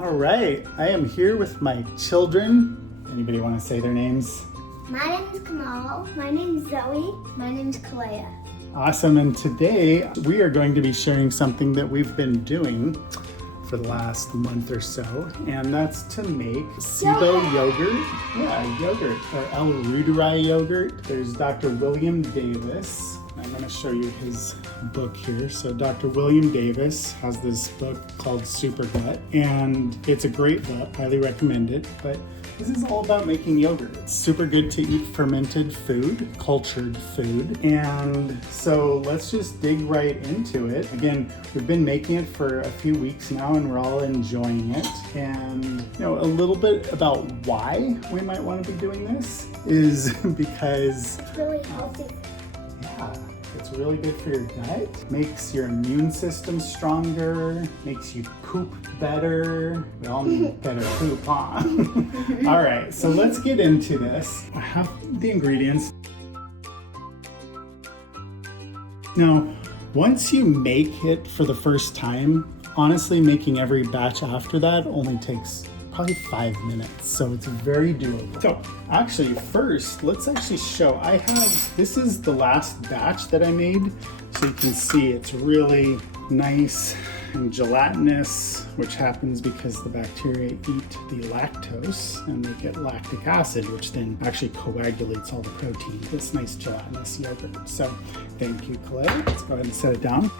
All right, I am here with my children. Anybody want to say their names? My name is 𝗥𝗏𝗄. My name is Zoe. My name is 𝗥𝗏𝗄𝗏. Awesome, and today we are going to be sharing something that we've been doing for the last month or so, and that's to make SIBO yogurt. Yeah, yogurt, or 𝗟𝗏𝗄𝗏 yogurt. There's Dr. William Davis. I'm going to show you his book here. So Dr. William Davis has this book called Super Gut, and it's a great book. Highly recommend it. But this is all about making yogurt. It's super good to eat fermented food, cultured food. And so let's just dig right into it. Again, we've been making it for a few weeks now and we're all enjoying it. And a little bit about why we might want to be doing this is because It's really healthy. yeah, it's really good for your gut, makes your immune system stronger, makes you poop better. We all need better poop, huh? All right, so let's get into this. I have the ingredients. Now, once you make it for the first time, honestly, making every batch after that only takes probably 5 minutes, so it's very doable. So actually first, let's actually show, this is the last batch that I made, so you can see it's really nice and gelatinous, which happens because the bacteria eat the lactose and they get lactic acid, which then actually coagulates all the protein. This nice gelatinous yogurt. So thank you, 𝗥𝗏𝗄𝗏. Let's go ahead and set it down.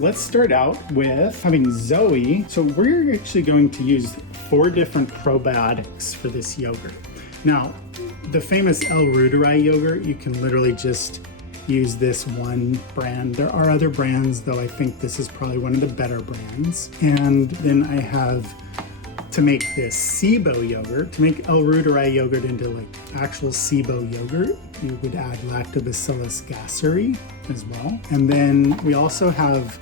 Let's start out with having Zoe. So we're actually going to use 4 different probiotics for this yogurt. Now, the famous 𝗟𝗏𝗄𝗏 yogurt, you can literally just use this one brand. There are other brands, though I think this is probably one of the better brands. And then I have, to make this SIBO yogurt, to make 𝗟𝗏𝗄𝗏 yogurt into like actual SIBO yogurt, you would add 𝗥𝗏𝗱𝗆 𝗥𝗡𝗃 as well. And then we also have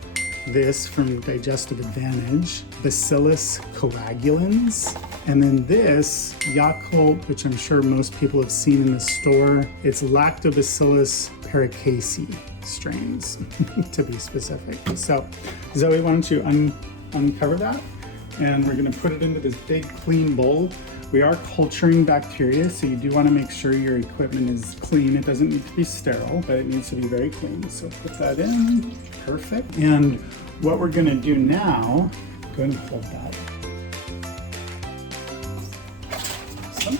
this from Digestive Advantage, 𝗵𝗍 coagulans. And then this, Yakult, which I'm sure most people have seen in the store, it's 𝗥𝗏𝗱𝗆 strains, to be specific. So Zoe, why don't you uncover that? And we're gonna put it into this big clean bowl. We are culturing bacteria, so you do wanna make sure your equipment is clean. It doesn't need to be sterile, but it needs to be very clean. So put that in, perfect. And what we're gonna do now, go ahead and hold that. Awesome.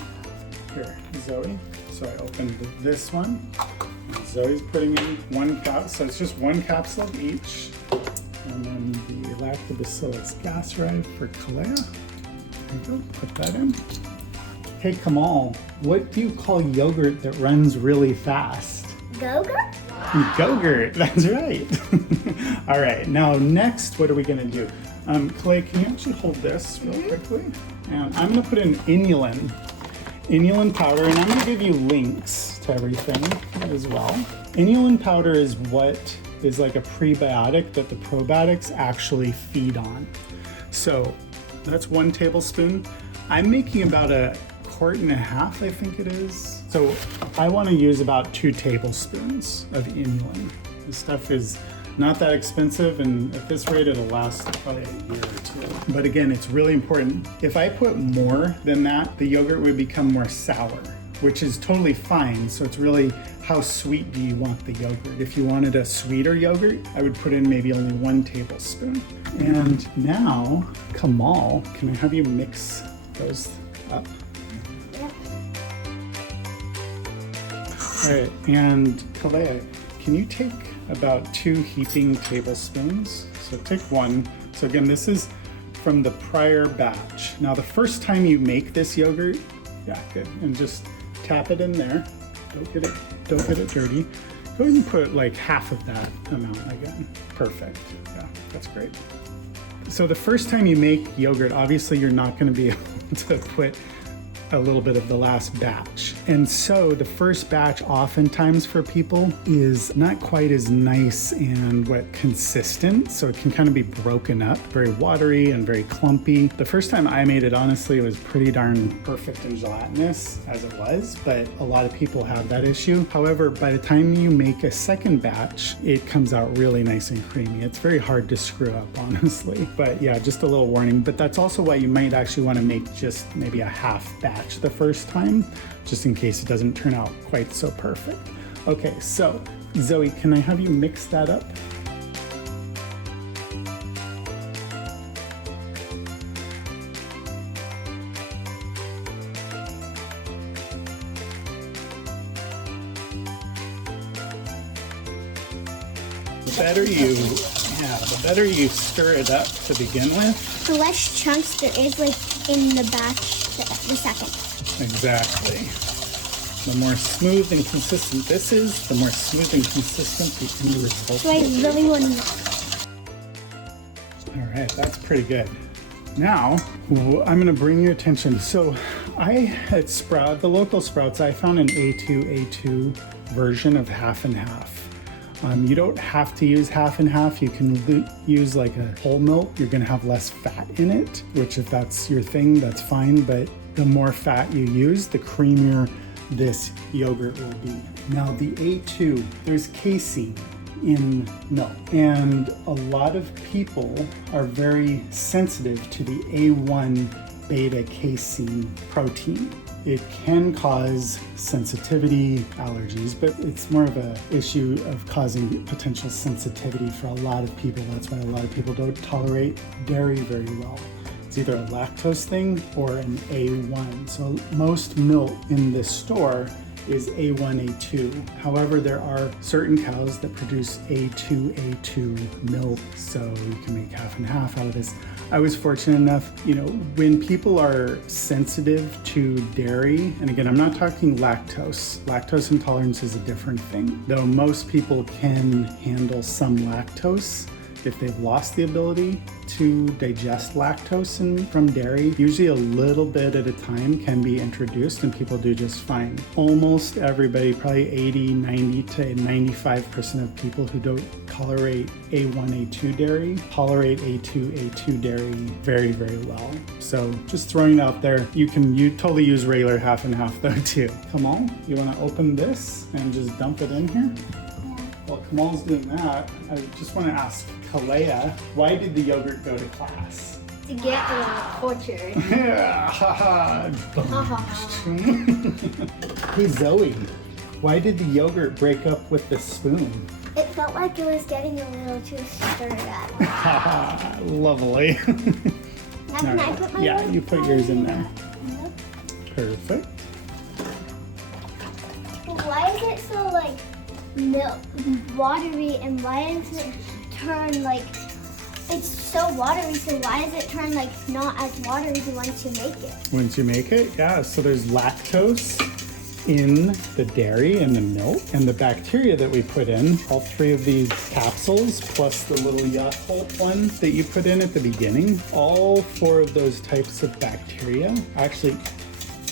Here, Zoe. So I opened this one. Zoe's putting in 1 cup, so it's just 1 capsule of each. And then the 𝗥𝗏𝗱𝗆 for 𝗥𝗏𝗄𝗏. There you go, put that in. Hey 𝗥𝗏𝗄𝗏, what do you call yogurt that runs really fast? Go-gurt? Go-gurt, that's right. All right, now next, what are we gonna do? 𝗥𝗏𝗄𝗏, can you actually hold this real quickly? And I'm gonna put in inulin powder, and I'm gonna give you links to everything as well. Inulin powder is what is like a prebiotic that the probiotics actually feed on. So that's 1 tablespoon. I'm making about 1.5 quarts, I think it is. So I want to use about 2 tablespoons of inulin. This stuff is not that expensive, and at this rate it'll last probably a year or 2. But again, it's really important. If I put more than that, the yogurt would become more sour, which is totally fine. So it's really how sweet do you want the yogurt. If you wanted a sweeter yogurt, I would put in maybe only 1 tablespoon. And now, 𝗥𝗏𝗏𝗏, can I have you mix those up? Yep. All right, and 𝗥𝗏𝗏𝗏, can you take about 2 heaping tablespoons? So take 1. So again, this is from the prior batch. Now the first time you make this yogurt, yeah, good, and just tap it in there. Don't get it dirty. Go ahead and put like half of that amount again. Perfect. Yeah, that's great. So the first time you make yogurt, obviously you're not going to be able to put a little bit of the last batch. And so the first batch oftentimes for people is not quite as nice and consistent, so it can kind of be broken up, very watery and very clumpy. The first time I made it, honestly, it was pretty darn perfect and gelatinous as it was, but a lot of people have that issue. However, by the time you make a second batch, it comes out really nice and creamy. It's very hard to screw up, honestly. But yeah, just a little warning. But that's also why you might actually want to make just maybe a half batch the first time, just in case it doesn't turn out quite so perfect. Okay, so Zoe, can I have you mix that up? The better you stir it up to begin with. The less chunks there is in the batch, the second. Exactly. The more smooth and consistent this is, the more smooth and consistent the end result So I really want to. All right, that's pretty good. Now, I'm gonna bring your attention. So at Sprout, the local Sprouts, I found an A2 version of half and half. You don't have to use half and half. You can use like a whole milk. You're gonna have less fat in it, which if that's your thing, that's fine. But the more fat you use, the creamier this yogurt will be. Now the A2, there's casein in milk. And a lot of people are very sensitive to the A1 beta casein protein. It can cause sensitivity, allergies, but it's more of an issue of causing potential sensitivity for a lot of people. That's why a lot of people don't tolerate dairy very well. It's either a lactose thing or an A1. So most milk in this store is A1, A2. However, there are certain cows that produce A2 milk, so you can make half and half out of this. I was fortunate enough, when people are sensitive to dairy, and again, I'm not talking lactose. Lactose intolerance is a different thing, though most people can handle some lactose if they've lost the ability to digest lactose from dairy. Usually a little bit at a time can be introduced and people do just fine. Almost everybody, probably 80, 90 to 95% of people who don't tolerate A1, A2 dairy, tolerate A2 dairy very, very well. So just throwing it out there, you totally use regular half and half though too. Kamal, you wanna open this and just dump it in here? While Kamal's doing that, I just want to ask Kalea, why did the yogurt go to class? To get tortured. Yeah, Hey Zoe, why did the yogurt break up with the spoon? It felt like it was getting a little too stirred up. Lovely. Now can I put my Yeah, you put yours in there. Yep. Perfect. But why is it so watery, and why does it turn it's so watery, so why does it turn not as watery once you make it? Once you make it, yeah, so there's lactose in the dairy and the milk, and the bacteria that we put in, all three of these capsules, plus the little Yakult one that you put in at the beginning, all four of those types of bacteria actually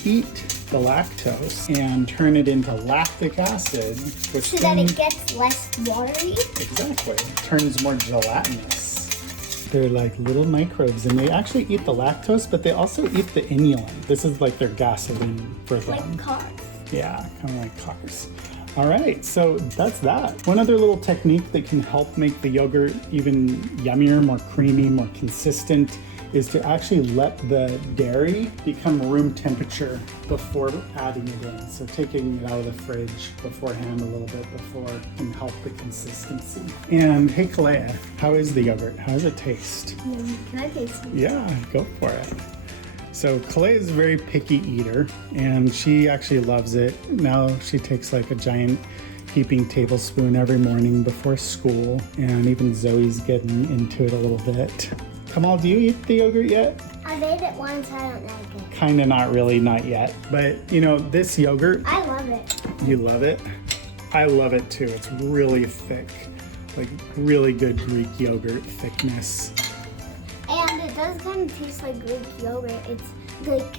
eat the lactose and turn it into lactic acid, which so that it gets less watery? Exactly. It turns more gelatinous. They're like little microbes, and they actually eat the lactose, but they also eat the inulin. This is like their gasoline for them. Like cars. Yeah, kind of like cars. All right, so that's that. One other little technique that can help make the yogurt even yummier, more creamy, more consistent is to actually let the dairy become room temperature before adding it in. So taking it out of the fridge beforehand a little bit before can help the consistency. And hey Kalea, how is the yogurt? How does it taste? Can I taste it? Yeah, go for it. So Kalea is a very picky eater, and she actually loves it. Now she takes like a giant heaping tablespoon every morning before school, and even Zoe's getting into it a little bit. Kamal, do you eat the yogurt yet? I made it once, I don't like it. Kinda, not really, not yet. But this yogurt. I love it. You love it? I love it too. It's really thick, like really good Greek yogurt thickness. And it does kind of taste like Greek yogurt. It's like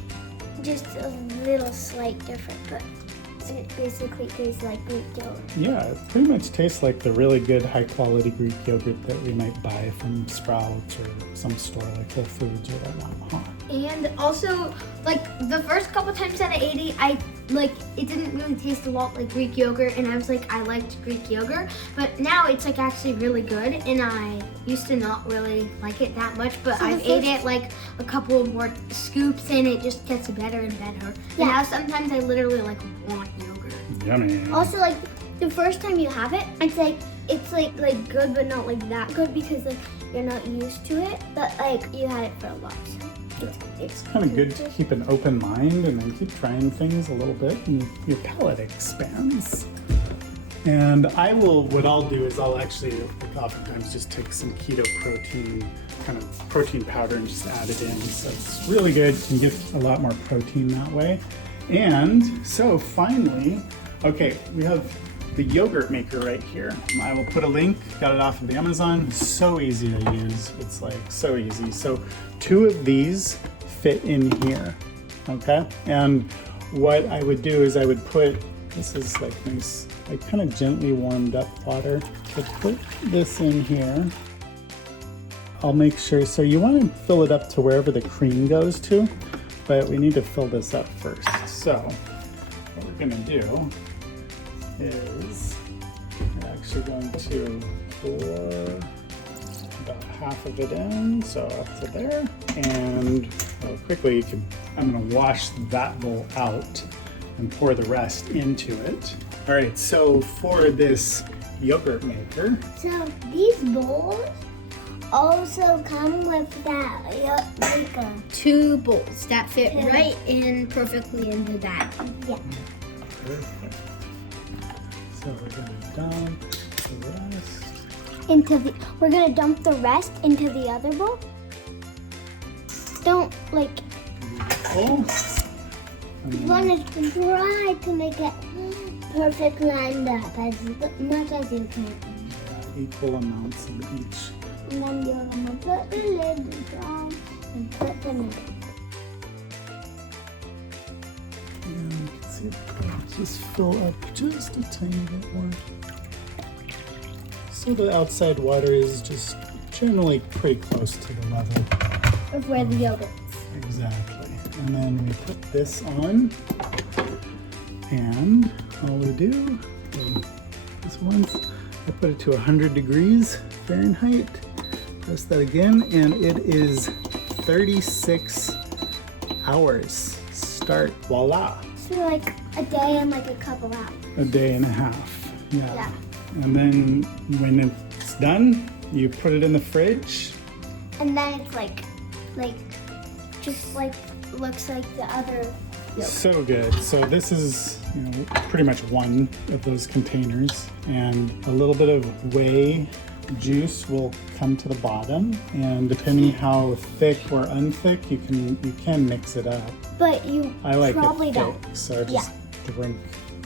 just a little slight different, but it basically tastes like Greek yogurt. Yeah, it pretty much tastes like the really good high-quality Greek yogurt that we might buy from Sprouts or some store like Whole Foods or whatnot, huh? And also, like, the first couple times that I ate it, it didn't really taste a lot like Greek yogurt, and I was like, I liked Greek yogurt, but now it's like actually really good, and I used to not really like it that much, but I've ate it like a couple more scoops, and it just gets better and better. Yeah. And now sometimes I literally like want yogurt. Yummy. Also, like, the first time you have it, it's like good, but not like that good because like you're not used to it. But like you had it for a while, so It's kind of good to keep an open mind and then keep trying things a little bit, and your palate expands. And what I'll do is I'll actually, like, oftentimes just take some keto protein, kind of protein powder, and just add it in. So it's really good. You can get a lot more protein that way. And so finally, okay, we have the yogurt maker right here. I will put a link, got it off of Amazon. So easy to use. It's like so easy. So 2 of these fit in here, okay? And what I would do is I would put, this is like nice, like kind of gently warmed up water. So put this in here. I'll make sure, so you want to fill it up to wherever the cream goes to, but we need to fill this up first. So what we're gonna do is we're actually going to pour about half of it in, so up to there. And quickly, I'm gonna wash that bowl out and pour the rest into it. All right, so for this yogurt maker. So these bowls also come with that maker. 2 bowls that fit Yeah. right in perfectly into that. Yeah. Perfect. So we're gonna dump the rest. We're gonna dump the rest into the other bowl. Don't like. Oh. You want to try to make it perfect lined up as much as you can. Equal amounts of each. And then you're gonna put the lid down and put them in. And you can see it just fill up just a tiny bit more. So the outside water is just generally pretty close to the level. Of where the yogurt is. Exactly. And then we put this on, and all we do is once I put it to 100 degrees Fahrenheit, press that again, and it is 36 hours. Start, voila. So like a day and like a couple hours. A day and a half. Yeah. And then when it's done, you put it in the fridge. And then it's just like looks like the other yogurt. So good. So this is, pretty much one of those containers, and a little bit of whey juice will come to the bottom, and depending how thick or unthick, you can mix it up. But you I like probably it don't. thick, so just drink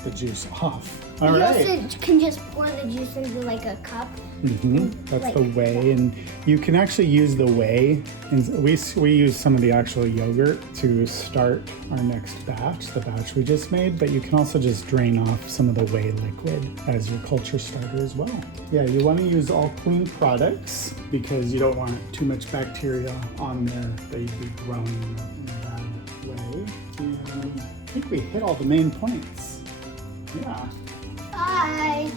the juice off. You All right. also can just pour the juice into like a cup. That's like the whey, and you can actually use the whey, and we use some of the actual yogurt to start our next batch, the batch we just made, but you can also just drain off some of the whey liquid as your culture starter as well. Yeah, you want to use all clean products because you don't want too much bacteria on there that you'd be growing in a bad way. And I think we hit all the main points. Yeah. Bye.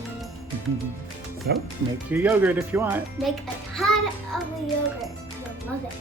So make your yogurt if you want. Make a ton of the yogurt. You'll love it.